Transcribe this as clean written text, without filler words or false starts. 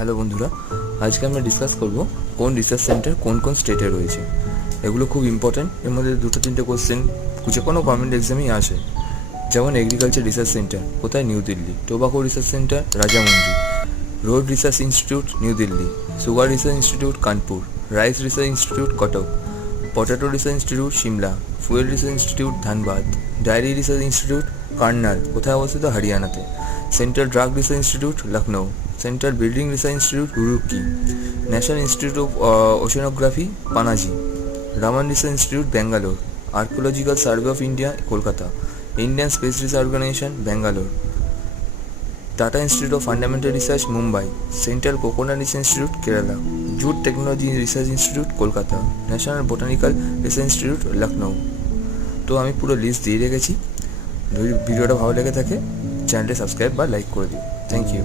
Hello বন্ধুরা, আজকে আমরা ডিসকাস করব কোন রিসার্চ সেন্টার কোন কোন স্টেটে রয়েছে। এগুলো খুব ইম্পর্ট্যান্ট। এর মধ্যে দুটো তিনটে কোশ্চেন যে কোনো গভর্নমেন্ট এক্সামেই আসে। যেমন এগ্রিকালচার রিসার্চ সেন্টার কোথায়? New Delhi. Tobacco research centre Rajahmundry. Road research institute New Delhi. Sugar research institute Kanpur. Rice research institute Cuttack. Potato research institute Shimla. Fuel research institute Dhanbad. Dairy research institute Karnal কোথায় অবস্থিত? হরিয়ানাতে। Central drug research institute Lucknow. Central building research institute Roorkee. National institute of oceanography Panaji. Raman research institute Bangalore. Archaeological survey of India Kolkata. Indian space research organisation Bangalore. Tata institute of fundamental research Mumbai. Central coconut research institute Kerala. Jute technology research institute Kolkata. National botanical research institute Lucknow. তো আমি পুরো list দিয়ে রেখেছি। যদি ভিডিওটা ভালো লেগে থাকে চ্যানেলটি সাবস্ক্রাইব বা লাইক করে দিও। Thank you.